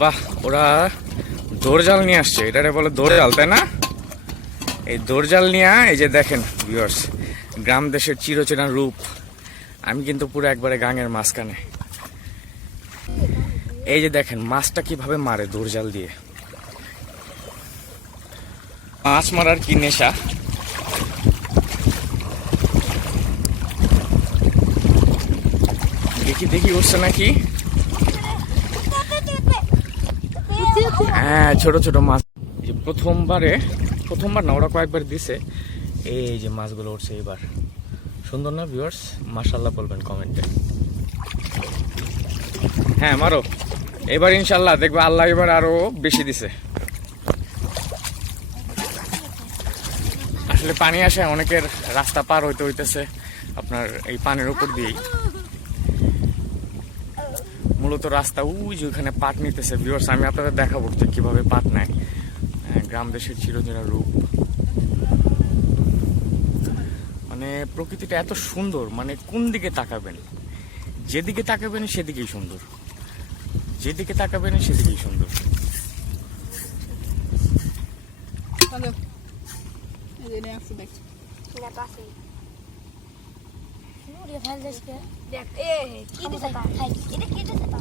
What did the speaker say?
বাহ, ওরা দৌড়জাল নিয়ে আসছে। এটারে বলে দৌড়জাল তাই না? এই দৌড়জাল নিয়ে, এই যে দেখেন ভিউয়ার্স গ্রাম দেশের চিরচেনা রূপ। আমি কিন্তু পুরো একবারে গাঙের মাঝখানে। এই যে দেখেন, মাছটা কীভাবে মারে দৌড়জাল দিয়ে। মাছ মারার কি নেশা? দেখি দেখি উঠছে নাকি? হ্যাঁ ছোট ছোট মাছ। যে প্রথমবারে, প্রথমবার না, ওরা কয়েকবার দিছে। এই যে মাছগুলো উঠছে এবার। সুন্দর না ভিউয়ার্স মাশাল্লাহ বলবেন কমেন্টে। হ্যাঁ মারো। এবার ইনশাল্লাহ দেখবে আল্লাহ এবার আরও বেশি দিছে। আসলে পানি আসে, অনেকের রাস্তা পার হইতে হইতেছে। আপনার এই পানির উপর দিয়েই। মূলত রাস্তা ওই যে ওখানে পাট নিতেছে ভিউয়ার্স আমি আপনাদের দেখাবো যে কীভাবে পাট নেয়। আহ, গ্রাম দেশের চিরচেনা রূপ। মানে প্রকৃতিটা এত সুন্দর মানে কোন দিকে তাকাবেন? যেদিকে তাকাবেন সেদিকেই সুন্দর। যেদিকে তাকাবেন সেদিকেই সুন্দর। হ্যালো। এই যে নিয়ে আসছি দেখ এ কি দিছে তা খাই এটা কি দিছে তা